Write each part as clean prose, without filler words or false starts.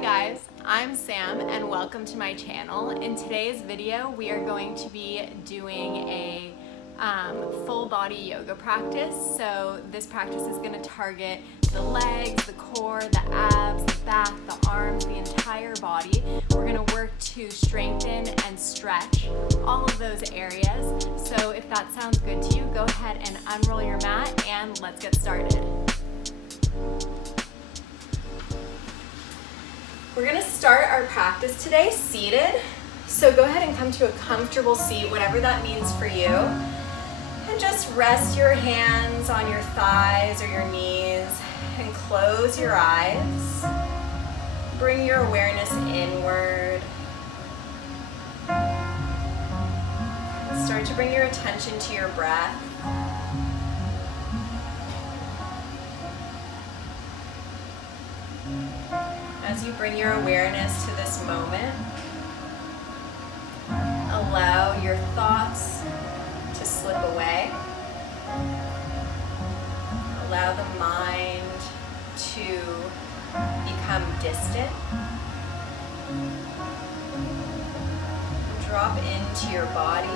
guys, I'm Sam and welcome to my channel. In today's video we are going to be doing a full body yoga practice. So this practice is going to target the legs, the core, the abs, the back, the arms, the entire body. We're going to work to strengthen and stretch all of those areas. So if that sounds good to you, go ahead and unroll your mat and let's get started. We're going to start our practice today seated. So go ahead and come to a comfortable seat, whatever that means for you. And just rest your hands on your thighs or your knees and close your eyes. Bring your awareness inward. Start to bring your attention to your breath. As you bring your awareness to this moment, allow your thoughts to slip away. Allow the mind to become distant. Drop into your body.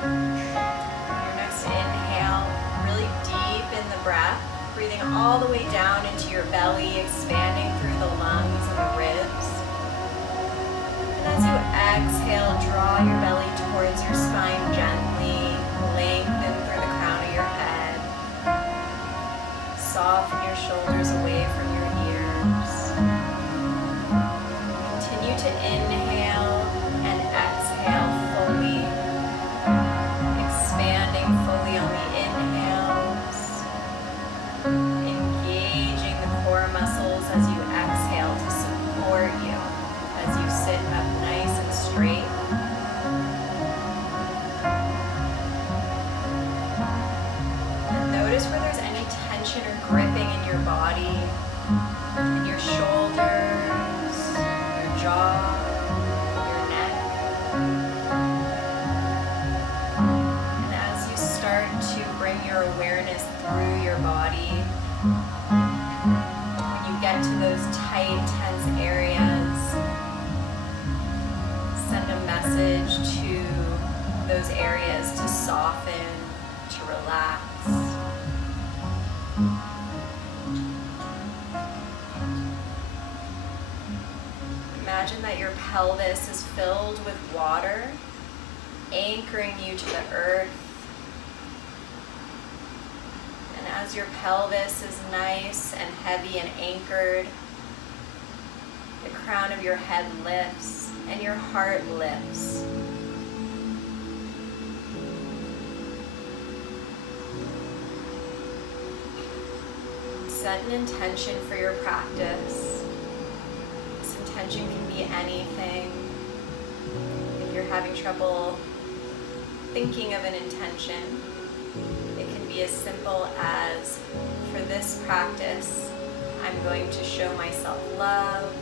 Your next inhale, really deep in the breath, breathing all the way down into your belly, expanding through the lungs and the ribs. And as you exhale, draw your belly towards your spine gently, lengthen through the crown of your head. Soften your shoulders away from your ears. Continue to inhale and exhale fully, expanding fully on the inhales, engaging the core muscles as you exhale to support you as you sit up nice and straight. And notice where there's any tension or gripping in your body, in your shoulders, your jaw, your neck. And as you start to bring your awareness through your body, when you get to those tight, tense areas, send a message to those areas to soften, to relax. Imagine that your pelvis is filled with water, anchoring you to the earth. And as your pelvis is nice and heavy and anchored, the crown of your head lifts and your heart lifts. Set an intention for your practice. This intention can be anything. If you're having trouble thinking of an intention, it can be as simple as, for this practice, I'm going to show myself love.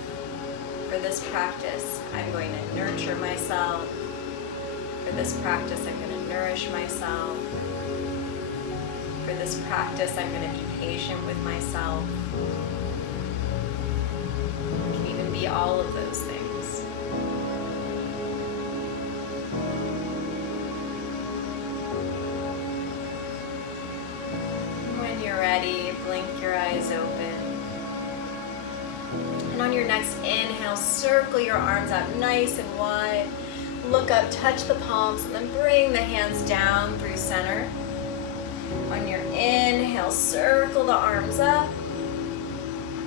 For this practice, I'm going to nurture myself. For this practice, I'm going to nourish myself. For this practice, I'm going to be patient with myself. It can even be all of those things. When you're ready, blink your eyes open. And on your next inhale, circle your arms out nice and wide. Look up, touch the palms, and then bring the hands down through center. On your inhale, circle the arms up.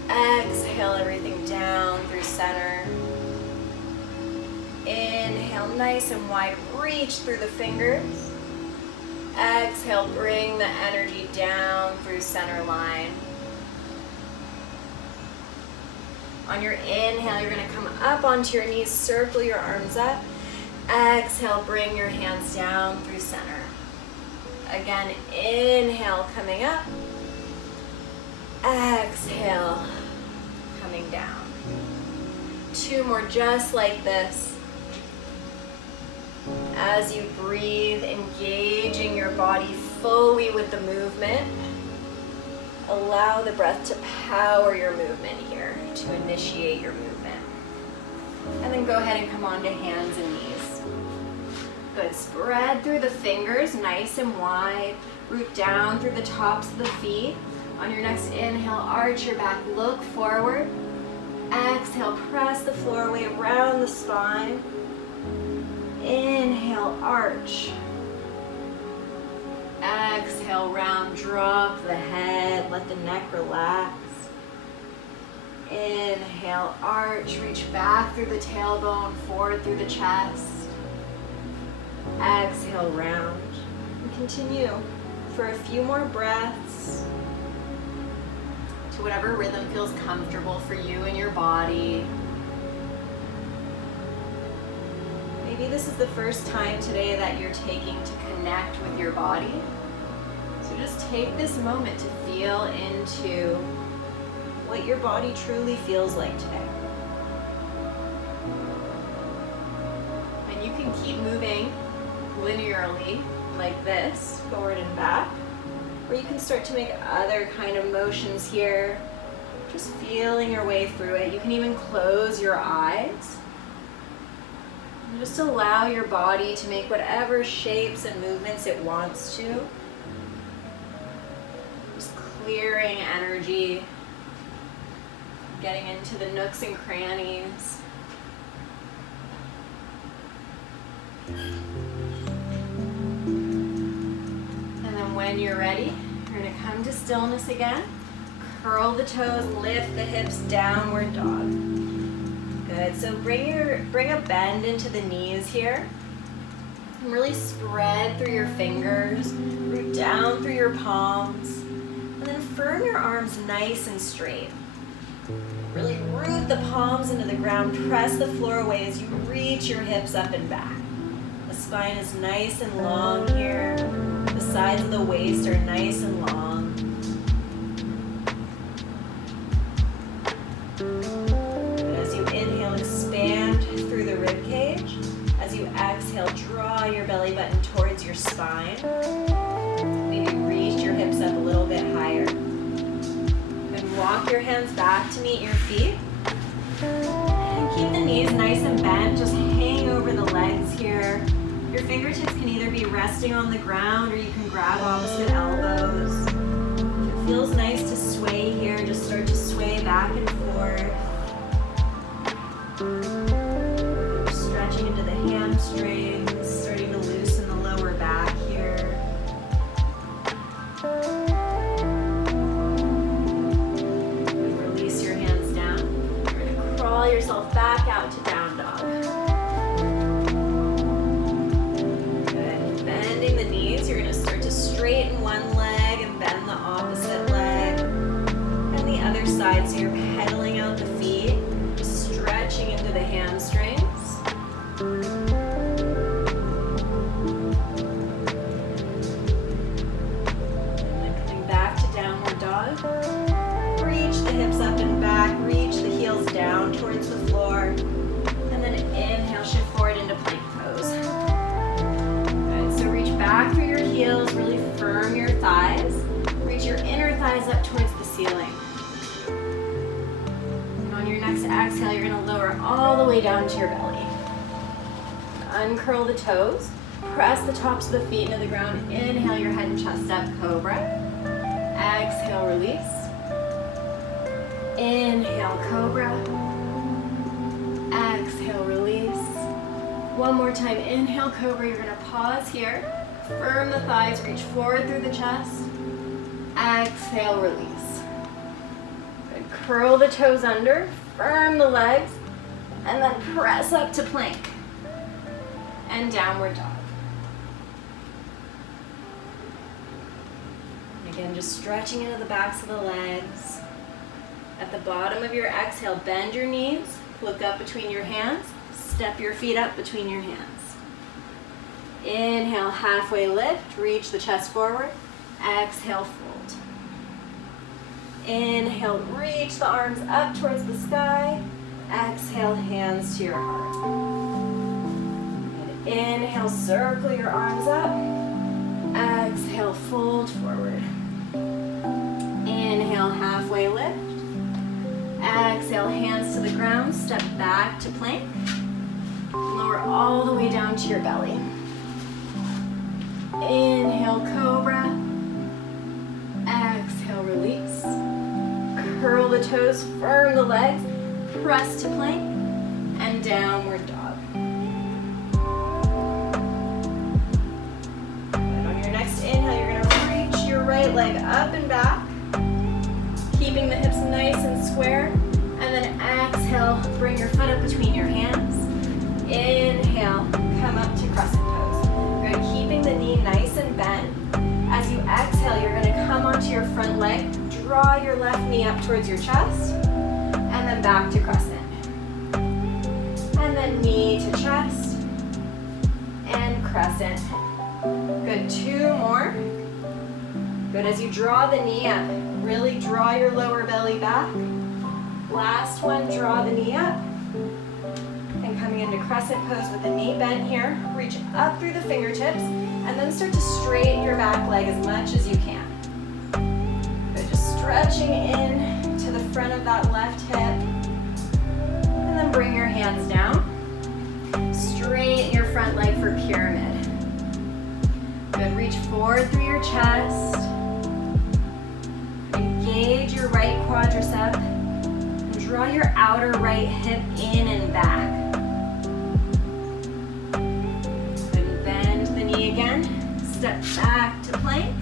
Exhale everything down through center. Inhale, nice and wide, reach through the fingers. Exhale, bring the energy down through center line. On your inhale, you're going to come up onto your knees, circle your arms up. Exhale, bring your hands down through center. Again, inhale, coming up. Exhale, coming down. 2 more just like this. As you breathe, engaging your body fully with the movement. allow the breath to power your movement here, to initiate your movement. And then go ahead and come on to hands and knees. Good, spread through the fingers, nice and wide. Root down through the tops of the feet. On your next inhale, arch your back, look forward. Exhale, press the floor away around the spine. Inhale, arch. Exhale, round, drop the head, let the neck relax. Inhale, arch, reach back through the tailbone, forward through the chest. Exhale, round. And continue for a few more breaths to whatever rhythm feels comfortable for you and your body. Maybe this is the first time today that you're taking to connect with your body. So just take this moment to feel into what your body truly feels like today. And you can keep moving linearly like this, forward and back, or you can start to make other kind of motions here, just feeling your way through it. You can even close your eyes. And just allow your body to make whatever shapes and movements it wants to. Just clearing energy, getting into the nooks and crannies. And then when you're ready, you're going to come to stillness again. Curl the toes, lift the hips, downward dog. Good, so bring a bend into the knees here. And really spread through your fingers, root down through your palms, and then firm your arms nice and straight. Really root the palms into the ground, press the floor away as you reach your hips up and back. The spine is nice and long here. The sides of the waist are nice and long. Expand through the rib cage. As you exhale, draw your belly button towards your spine. Maybe reach your hips up a little bit higher. And walk your hands back to meet your feet. And keep the knees nice and bent. Just hang over the legs here. Your fingertips can either be resting on the ground or you can grab opposite elbows. If it feels nice to sway here, just start to sway back and forth. Stretching into the hamstrings, starting to loosen the lower back here. And release your hands down. You're going to crawl yourself back out to down dog. Good. Bending the knees, you're going to start to straighten one leg and bend the opposite leg. And the other side, so you're pedaling out the feet. Stretching into the hamstrings. And then coming back to downward dog. Reach the hips up and back, reach the heels down towards the floor. And then inhale, shift forward into plank pose. Good, so reach back through your heels, really firm your thighs. Reach your inner thighs up towards the ceiling. Your next exhale, you're going to lower all the way down to your belly. Uncurl the toes. Press the tops of the feet into the ground. Inhale your head and chest up, cobra. Exhale, release. Inhale, cobra. Exhale, release. One more time. Inhale, cobra. You're going to pause here. Firm the thighs. Reach forward through the chest. Exhale, release. Curl the toes under, firm the legs, and then press up to plank and downward dog. Again, just stretching into the backs of the legs. At the bottom of your exhale, bend your knees, look up between your hands, step your feet up between your hands. Inhale, halfway lift, reach the chest forward. Exhale, fold. Inhale, reach the arms up towards the sky. Exhale, hands to your heart. And inhale, circle your arms up. Exhale, fold forward. Inhale, back to plank. Lower all the way down to your belly. Inhale, cobra. Exhale, release. Curl the toes, firm the legs, press to plank, and downward dog. And on your next inhale, you're gonna reach your right leg up and back, keeping the hips nice and square, and then exhale, bring your foot up between your hands. Inhale, come up to crescent pose. Good, keeping the knee nice and bent. As you exhale, you're gonna come onto your front leg, draw your left knee up towards your chest, and then back to crescent. And then knee to chest, and crescent. Good, 2 more. Good, as you draw the knee up, really draw your lower belly back. Last one, draw the knee up. And coming into crescent pose with the knee bent here, reach up through the fingertips, and then start to straighten your back leg as much as you can. Good, just stretching in to the front of that left hip. And then bring your hands down. Straighten your front leg for pyramid. Good, reach forward through your chest. Engage your right quadricep. And draw your outer right hip in and back. Again, step back to plank,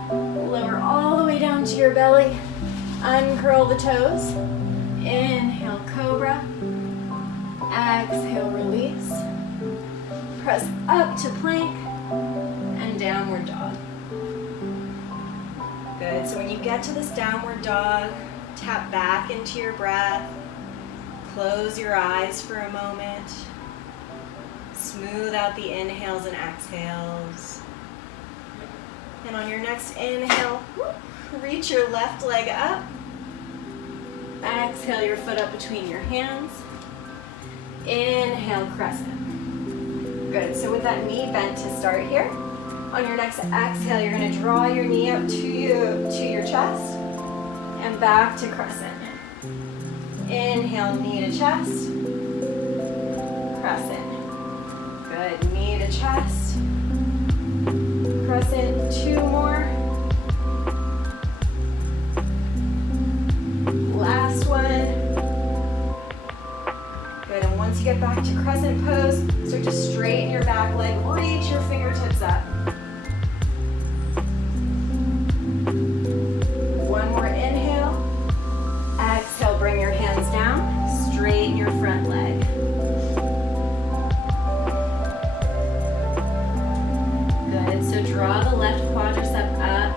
lower all the way down to your belly, uncurl the toes, inhale cobra, exhale release, press up to plank, and downward dog. Good, so when you get to this downward dog, tap back into your breath, close your eyes for a moment. Smooth out the inhales and exhales. And on your next inhale, reach your left leg up. Exhale your foot up between your hands. Inhale, crescent. Good, so with that knee bent to start here, on your next exhale, you're gonna draw your knee up to your chest and back to crescent. Inhale, knee to chest, crescent. Good, knee to chest, crescent, 2 more. Last one. Good, and once you get back to crescent pose, start to straighten your back leg, reach your fingertips up. 1 more inhale. Exhale, bring your hands down, straighten your front leg. So draw the left quadricep up,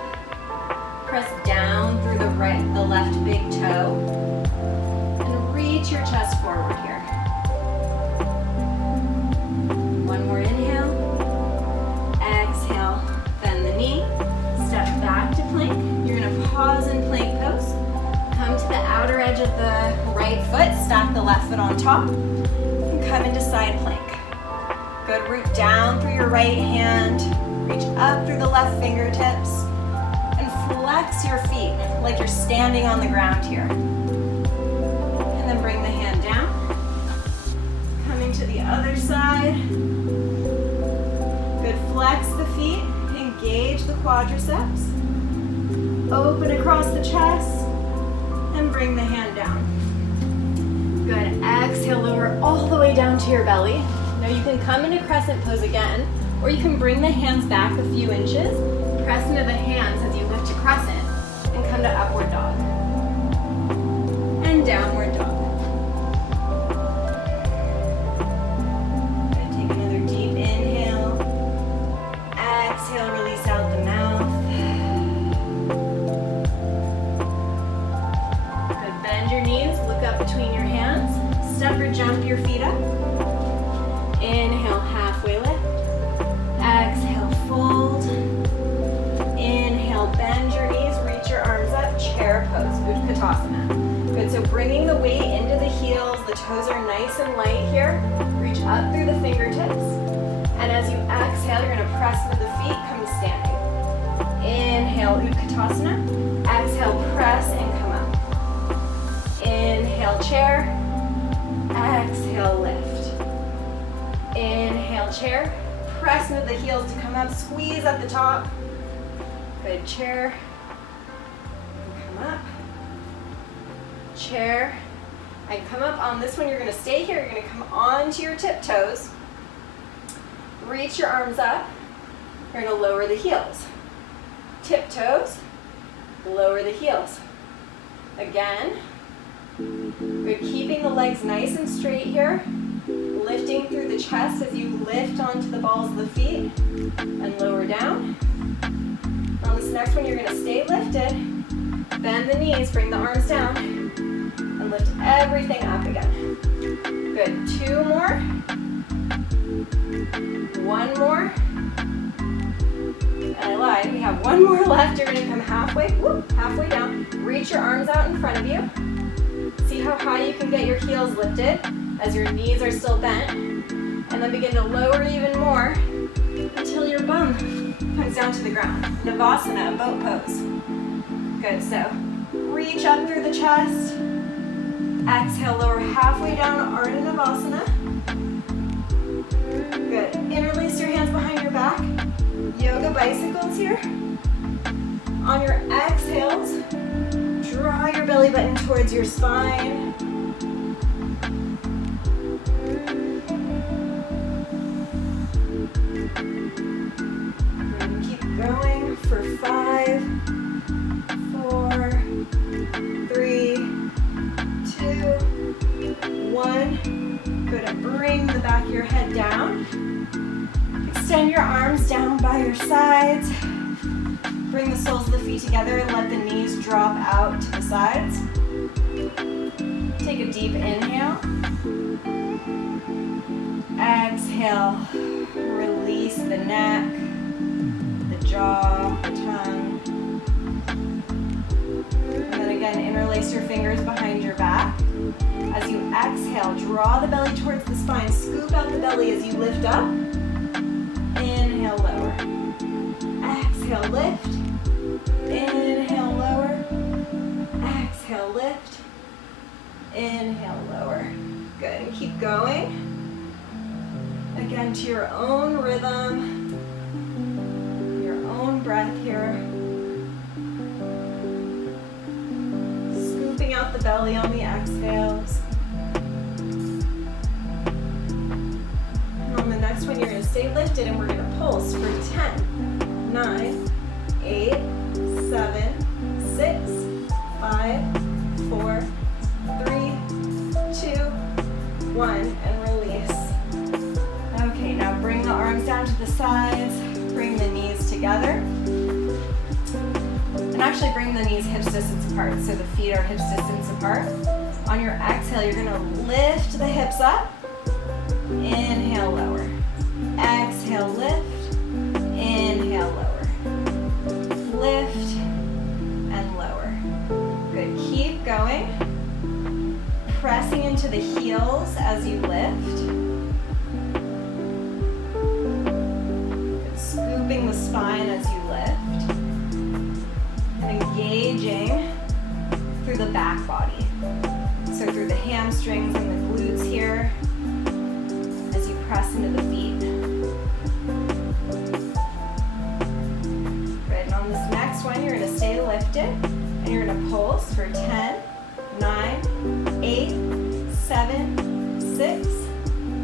press down through the left big toe, and reach your chest forward here. 1 more inhale, exhale, bend the knee, step back to plank. You're gonna pause in plank pose, come to the outer edge of the right foot, stack the left foot on top, and come into side plank. Good, root down through your right hand, reach up through the left fingertips, and flex your feet like you're standing on the ground here. And then bring the hand down. Coming to the other side. Good, flex the feet, engage the quadriceps. Open across the chest, and bring the hand down. Good, exhale, lower all the way down to your belly. Now you can come into crescent pose again, or you can bring the hands back a few inches, press into the hands as you lift to crescent, and come to upward dog. And downward dog. Good, take another deep inhale. Exhale, release out the mouth. Good, bend your knees, look up between your hands, step or jump your feet up. Inhale, halfway lift. Exhale, fold. Inhale, bend your knees, reach your arms up, chair pose, Utkatasana. Good, so bringing the weight into the heels, the toes are nice and light here. Reach up through the fingertips. And as you exhale, you're gonna press with the feet, come to standing. Inhale, Utkatasana. Exhale, press and come up. Inhale, chair. down chair. Press into the heels to come up. Squeeze at the top. Good, chair. Come up. Chair. And come up on this one. You're going to stay here. You're going to come onto your tiptoes. Reach your arms up. You're going to lower the heels. Tiptoes. Lower the heels. Again. Good. Keeping the legs nice and straight here. Lifting through the chest as you lift onto the balls of the feet and lower down. On this next one, you're going to stay lifted. Bend the knees, bring the arms down, and lift everything up again. Good. 2 more. 1 more. And I lied. We have 1 more left. You're going to come halfway, halfway down. Reach your arms out in front of you. See how high you can get your heels lifted as your knees are still bent, and then begin to lower even more until your bum comes down to the ground. Navasana, boat pose. Good, so reach up through the chest. Exhale, lower halfway down, Ardha Navasana. Good, interlace your hands behind your back. Yoga bicycles here. On your exhales, draw your belly button towards your spine. Going for 5, 4, 3, 2, 1. Good, and bring the back of your head down. Extend your arms down by your sides. Bring the soles of the feet together and let the knees drop out to the sides. Take a deep inhale. Exhale, release the neck, jaw, the tongue. And then again, interlace your fingers behind your back. As you exhale, draw the belly towards the spine. Scoop out the belly as you lift up. Inhale, lower. Exhale, lift. Inhale, lower. Exhale, lift. Inhale, lower. Good, and keep going. Again, to your own rhythm. Breath here. Scooping out the belly on the exhales. And on the next one, you're going to stay lifted and we're going to pulse for 10, 9, 8, 7, 6, 5, 4, 3, 2, 1, and release. Okay, now bring the arms down to the sides. Bring the knees together. And actually bring the knees hips distance apart so the feet are hips distance apart. On your exhale, you're going to lift the hips up. Inhale, lower. Exhale, lift. Inhale, lower. Lift and lower. Good. Keep going. Pressing into the heels as you lift. The spine as you lift, and engaging through the back body. So through the hamstrings and the glutes here as you press into the feet. Good, and on this next one, you're going to stay lifted, and you're going to pulse for 10, 9, 8, 7, 6,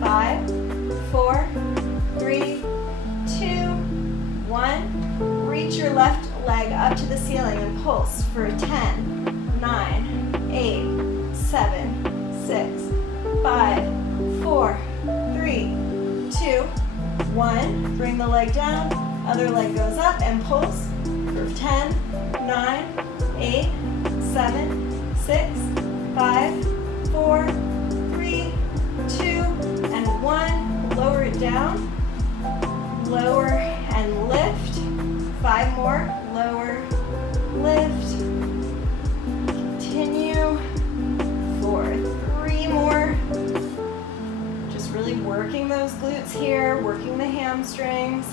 5, 4, 3, 2, 1. Reach your left leg up to the ceiling and pulse for 10, 9, 8, 7, 6, 5, 4, 3, 2, 1. Bring the leg down, other leg goes up and pulse for 10, 9, 8, 7, 6, 5, 4, 3, 2, and 1. Lower it down, lower and lift. 5 more, lower, lift. Continue for 3 more. Just really working those glutes here, working the hamstrings,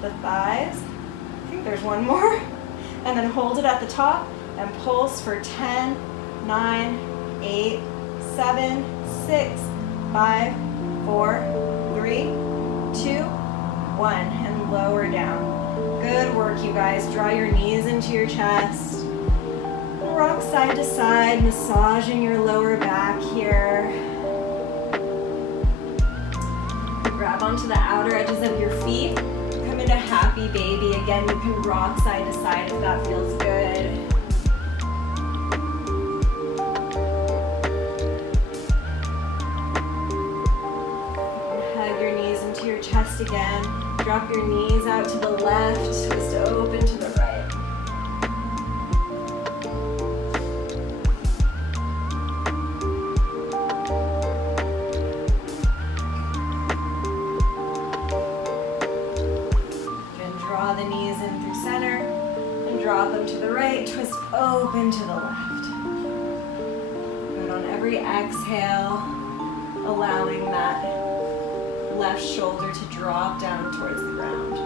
the thighs. I think there's 1 more. And then hold it at the top and pulse for 10, 9, 8, 7, 6, 5, 4, 3, 2, 1, and lower down. Good work, you guys. Draw your knees into your chest. Rock side to side, massaging your lower back here. Grab onto the outer edges of your feet. Come into happy baby. Again, you can rock side to side if that feels good. Hug your knees into your chest again. Drop your knees out to the left, twist open to the right. Drop them to the right, twist open to the left. And on every exhale, allowing that left shoulder to drop down towards the ground.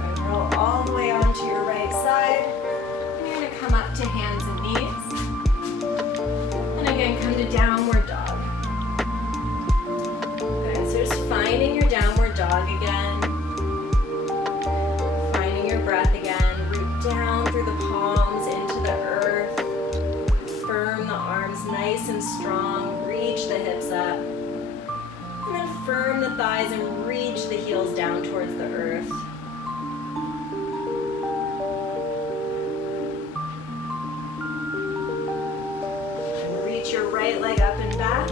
And roll all the way onto your right side. Come up to hands and knees. And again, come to downward dog. Good, so just finding your downward dog again. Finding your breath again. Root down through the palms into the earth. Firm the arms nice and strong. Reach the hips up. And then firm the thighs and reach the heels down towards the earth. Your right leg up and back.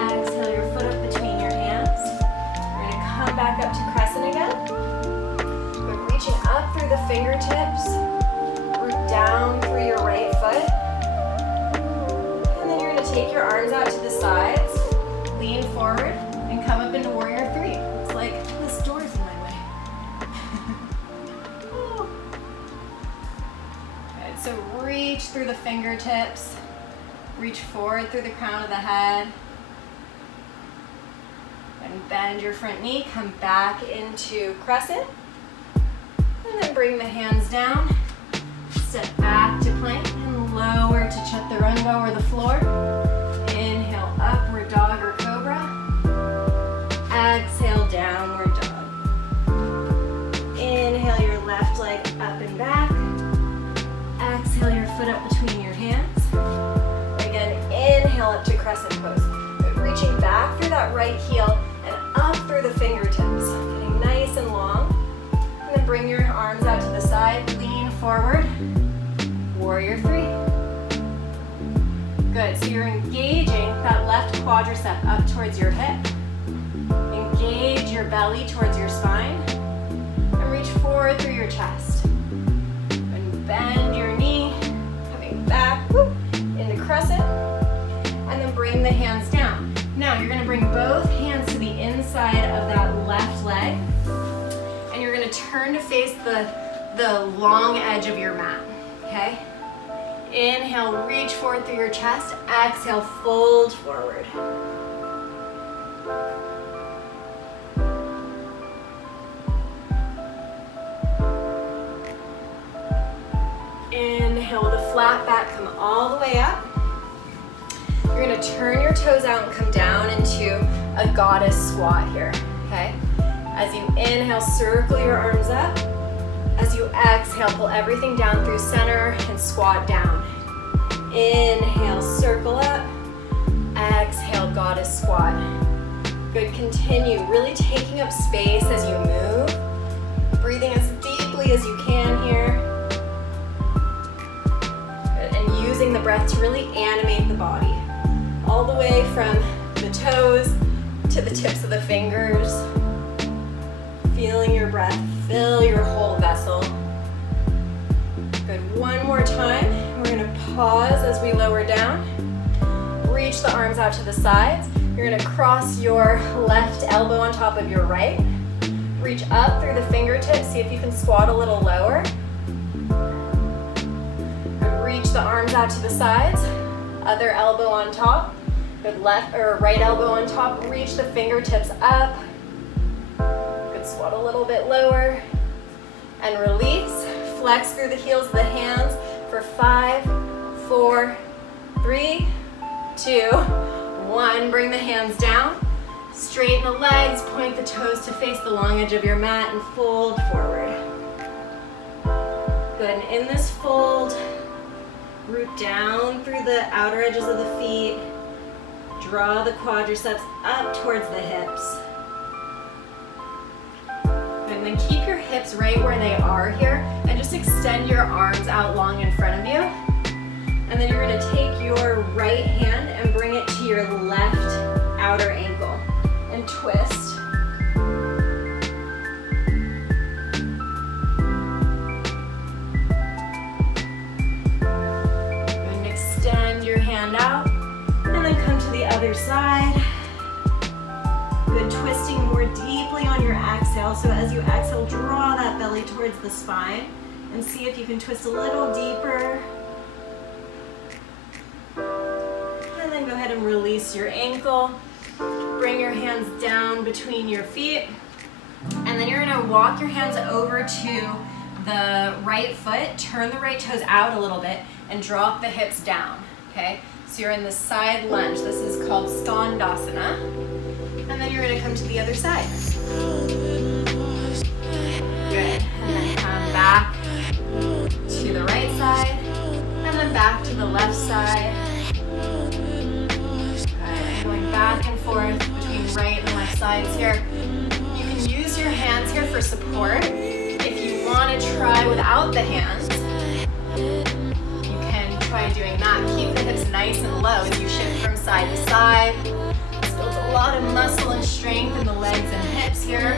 Exhale your foot up between your hands. We're going to come back up to crescent again. We're reaching up through the fingertips. Root down through your right foot. And then you're going to take your arms out to the sides. Lean forward and come up into warrior 3. It's like this door is in my way. Good, so reach through the fingertips. Reach forward through the crown of the head. And bend your front knee. Come back into crescent. And then bring the hands down. Step back to plank and lower to chaturanga or the floor. Inhale, upward dog or cobra. Exhale, downward dog. Inhale your left leg up and back. Exhale your foot up between your hands. Inhale up to crescent pose. Reaching back through that right heel and up through the fingertips. Getting nice and long. And then bring your arms out to the side. Lean forward. Warrior 3. Good. So you're engaging that left quadricep up towards your hip. Engage your belly towards your spine. And reach forward through your chest. And bend your knee. Coming back into crescent. And then bring the hands down. Now you're going to bring both hands to the inside of that left leg. And you're going to turn to face the long edge of your mat. Okay? Inhale, reach forward through your chest. Exhale, fold forward. Inhale with a flat back, come all the way up. You're going to turn your toes out and come down into a goddess squat here, okay? As you inhale, circle your arms up. As you exhale, pull everything down through center and squat down. Inhale, circle up. Exhale, goddess squat. Good, continue, really taking up space as you move. Breathing as deeply as you can here. Good, and using the breath to really animate the body. All the way from the toes to the tips of the fingers. Feeling your breath fill your whole vessel. Good, one more time. We're gonna pause as we lower down. Reach the arms out to the sides. You're gonna cross your left elbow on top of your right. Reach up through the fingertips. See if you can squat a little lower. Reach the arms out to the sides. Other elbow on top. Good, left or right elbow on top. Reach the fingertips up. Squat a little bit lower and release. Flex through the heels of the hands for 5, 4, 3, 2, 1. Bring the hands down. Straighten the legs, point the toes to face the long edge of your mat and fold forward. Good, and in this fold, root down through the outer edges of the feet. Draw the quadriceps up towards the hips. And then keep your hips right where they are here and just extend your arms out long in front of you. And then you're going to take your right hand and bring it to your left outer ankle and twist. And extend your hand out and then come to the other side. Good, twisting more deeply on your exhale. So as you exhale, draw that belly towards the spine and see if you can twist a little deeper. And then go ahead and release your ankle. Bring your hands down between your feet. And then you're gonna walk your hands over to the right foot, turn the right toes out a little bit, and drop the hips down, okay? So you're in the side lunge. This is called Skandasana. And then you're gonna come to the other side. Good, and then come back to the right side, and then back to the left side. Good, going back and forth between right and left sides here. You can use your hands here for support. If you wanna try without the hands, you can try doing that. Keep the hips nice and low as you shift from side to side. Builds a lot of muscle and strength in the legs and hips here.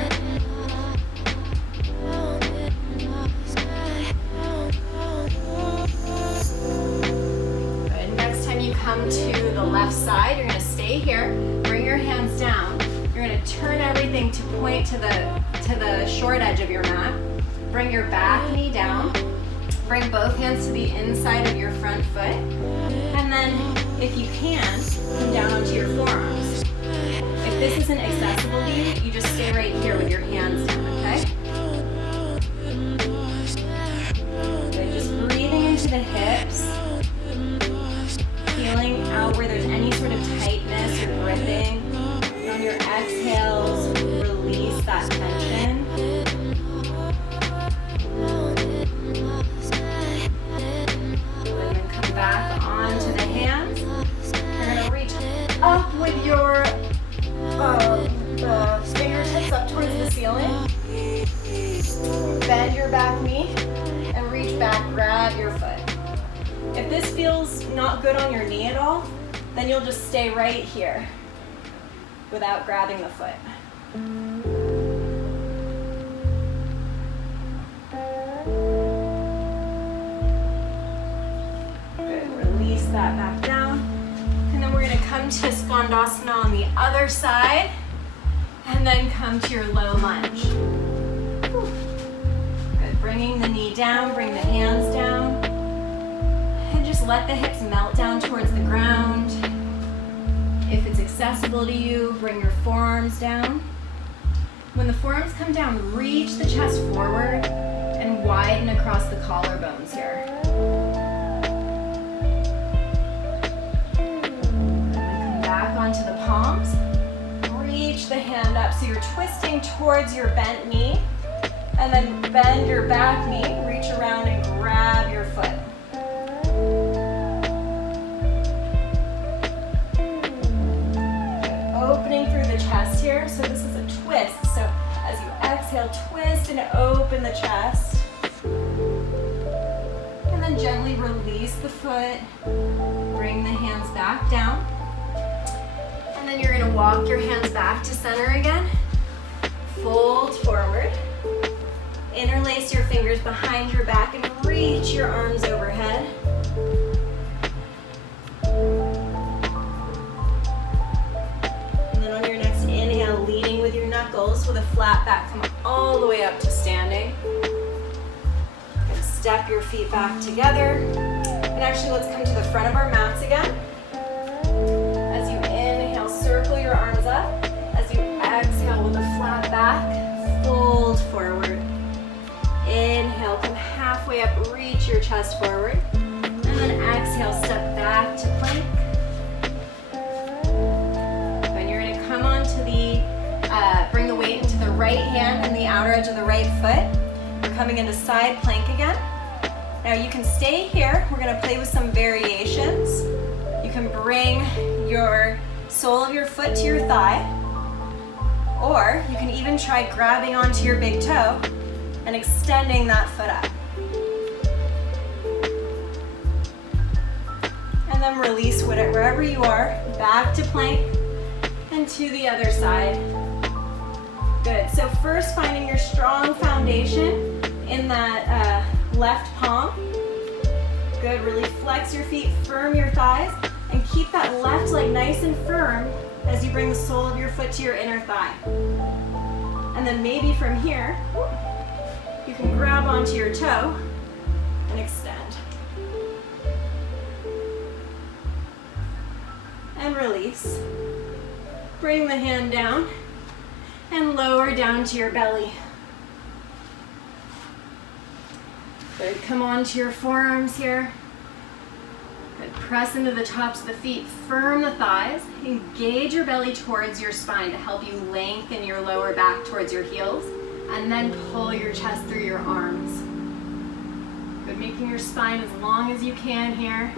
Good. Next time you come to the left side, you're going to stay here. Bring your hands down. You're going to turn everything to point to the short edge of your mat. Bring your back knee down. Bring both hands to the inside of your front foot. And then, if you can, come down onto your forearms. If this isn't accessible to you, you just stay right here with your hands down, okay? Good, just breathing into the hips, feeling out where there's any sort of tightness or gripping. And on your exhales, release that tension. And then come back onto the hands. You're going to reach up with your fingertips up towards the ceiling. Bend your back knee and reach back, grab your foot. If this feels not good on your knee at all, then you'll just stay right here without grabbing the foot. Good, release that back down. And then we're going to come to Skandasana on the other side, and then come to your low lunge. Good, bringing the knee down, bring the hands down, and just let the hips melt down towards the ground. If it's accessible to you, bring your forearms down. When the forearms come down, reach the chest forward and widen across the collarbones here. Onto the palms, reach the hand up so you're twisting towards your bent knee, and then bend your back knee, reach around and grab your foot. Good. Opening through the chest here, so this is a twist, so as you exhale, twist and open the chest, and then gently release the foot, bring the hands back down. And then you're going to walk your hands back to center again. Fold forward. Interlace your fingers behind your back and reach your arms overhead. And then on your next inhale, leading with your knuckles with a flat back, come all the way up to standing. And step your feet back together. And actually, let's come to the front of our mats again. Circle your arms up. As you exhale with a flat back, fold way up, reach your chest forward. And then exhale, step back to plank. Then you're gonna come onto the, bring the weight into the right hand and the outer edge of the right foot. We're coming into side plank again. Now you can stay here. We're gonna play with some variations. You can bring your sole of your foot to your thigh, or you can even try grabbing onto your big toe and extending that foot up. And then release wherever you are, back to plank and to the other side. Good, so first finding your strong foundation in that left palm. Good, really flex your feet, firm your thighs, and keep that left leg nice and firm as you bring the sole of your foot to your inner thigh. And then maybe from here, you can grab onto your toe and extend. And release. Bring the hand down and lower down to your belly. Good, come onto your forearms here. Good, press into the tops of the feet, firm the thighs, engage your belly towards your spine to help you lengthen your lower back towards your heels, and then pull your chest through your arms. Good, making your spine as long as you can here.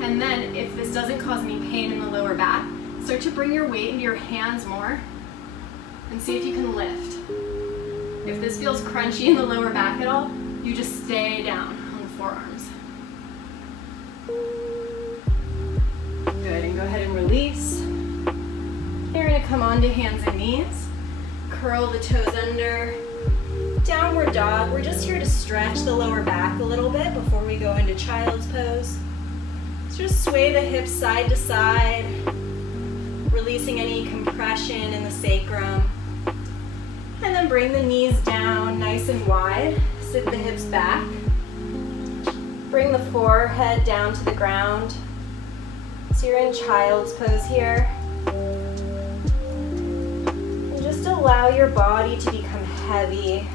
And then, if this doesn't cause any pain in the lower back, start to bring your weight into your hands more and see if you can lift. If this feels crunchy in the lower back at all, you just stay down on the forearms. Good, and go ahead and release. You're gonna come onto hands and knees. Curl the toes under. Downward dog. We're just here to stretch the lower back a little bit before we go into child's pose. So just sway the hips side to side, releasing any compression in the sacrum. And then bring the knees down nice and wide. Sit the hips back. Bring the forehead down to the ground. So you're in child's pose here. And just allow your body to become heavy.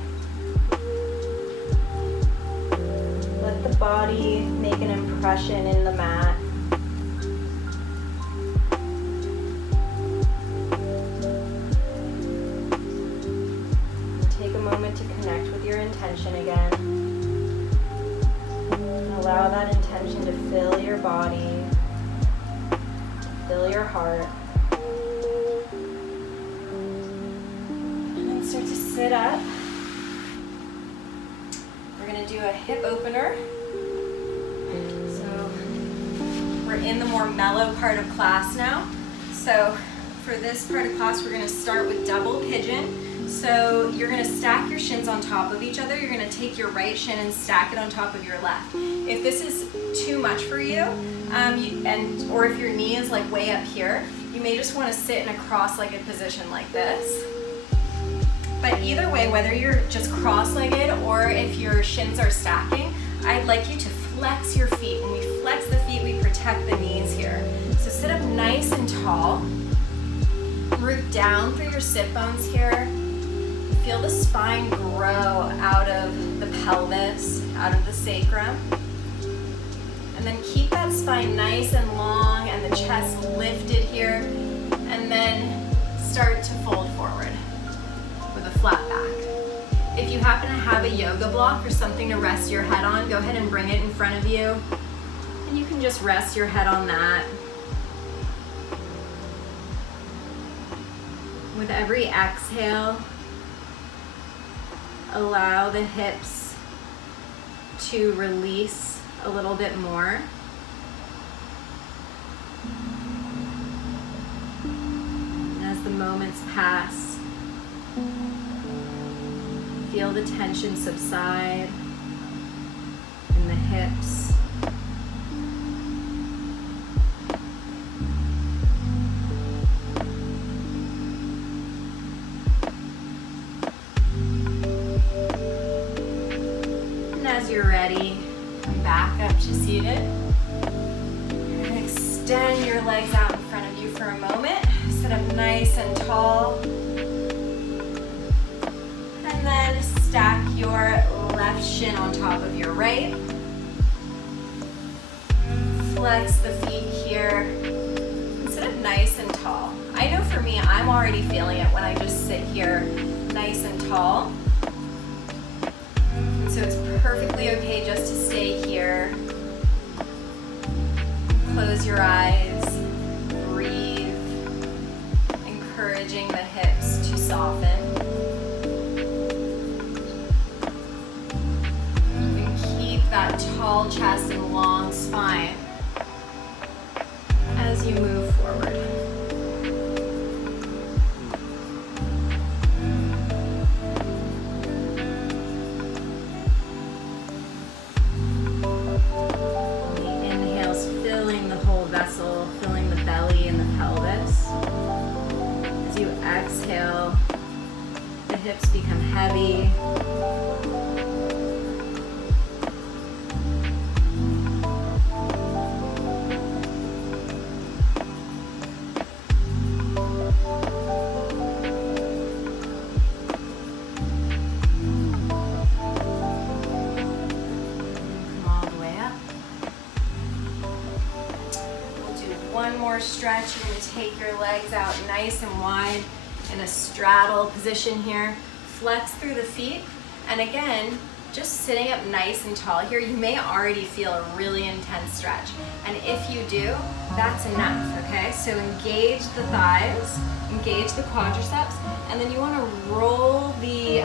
Let the body make an impression in the mat. Take a moment to connect with your intention again. And allow that intention to fill your body, to fill your heart. And then start to sit up. We're going to do a hip opener. So we're in the more mellow part of class now. So for this part of class, we're going to start with double pigeon. So you're going to stack your shins on top of each other. You're going to take your right shin and stack it on top of your left. If this is too much for you, or if your knee is like way up here, you may just want to sit in a cross-legged position like this. But either way, whether you're just cross-legged or if your shins are stacking, I'd like you to flex your feet. When we flex the feet, we protect the knees here. So sit up nice and tall. Root down through your sit bones here. Feel the spine grow out of the pelvis, out of the sacrum. And then keep that spine nice and long and the chest lifted here. And then start to fold forward with a flat back. If you happen to have a yoga block or something to rest your head on, go ahead and bring it in front of you. And you can just rest your head on that. With every exhale, allow the hips to release a little bit more. And as the moments pass, feel the tension subside in the hips. As you're ready, come back up to seated. You're going to extend your legs out in front of you for a moment. Sit up nice and tall. And then stack your left left shin on top of your right. Flex the feet here and sit up nice and tall. I know for me, I'm already feeling it when I just sit here nice and tall. And so it's perfectly okay just to stay here. Close your eyes, breathe, encouraging the hips to soften. And keep that tall chest and long spine as you move forward. Filling the belly and the pelvis. As you exhale, the hips become heavy. One more stretch. You're going to take your legs out nice and wide in a straddle position here. Flex through the feet. And again, just sitting up nice and tall here, you may already feel a really intense stretch. And if you do, that's enough, okay? So engage the thighs, engage the quadriceps, and then you want to roll the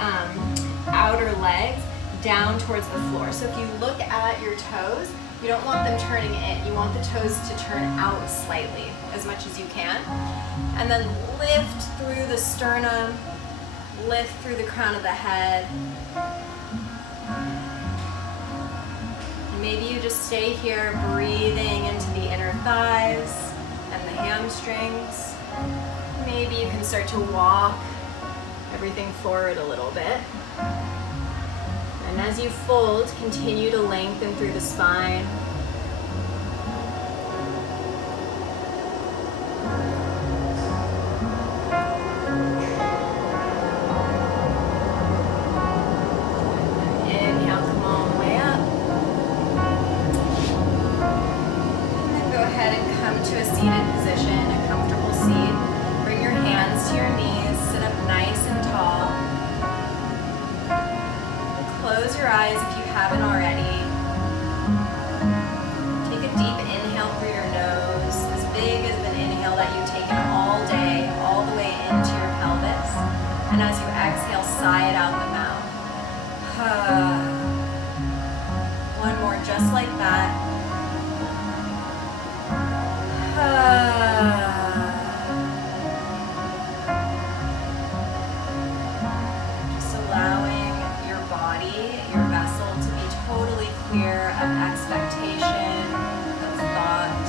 outer legs down towards the floor. So if you look at your toes, you don't want them turning in. You want the toes to turn out slightly, as much as you can. And then lift through the sternum, lift through the crown of the head. Maybe you just stay here breathing into the inner thighs and the hamstrings. Maybe you can start to walk everything forward a little bit. And as you fold, continue to lengthen through the spine. Inhale, come all the way up. And then go ahead and come to a seated position, a comfortable seat. Bring your hands to your knees, sit up nice and tall. Close your eyes if you haven't already. Take a deep inhale through your nose, as big as an inhale that you've taken all day, all the way into your pelvis. And as you exhale, sigh it out the mouth. One more, just like that. Just allowing your body, your vessel, to be totally clear of expectation, of thought,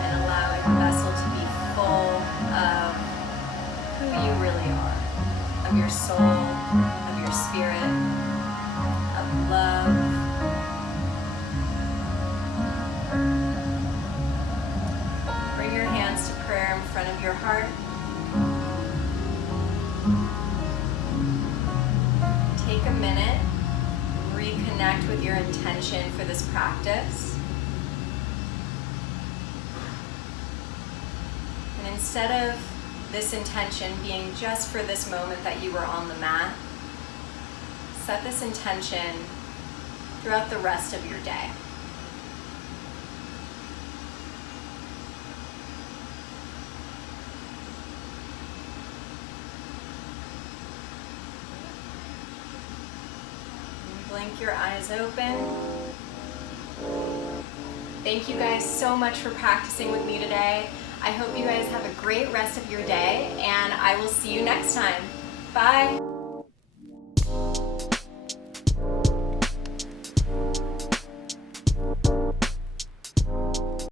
and allowing the vessel to be full of who you really are, of your soul, of your spirit, of love. Bring your hands to prayer in front of your heart. Take a minute, reconnect with your intention for this practice. And instead of this intention being just for this moment that you were on the mat, set this intention throughout the rest of your day. Blink your eyes open. Thank you guys so much for practicing with me today. I hope you guys have a great rest of your day, and I will see you next time. Bye.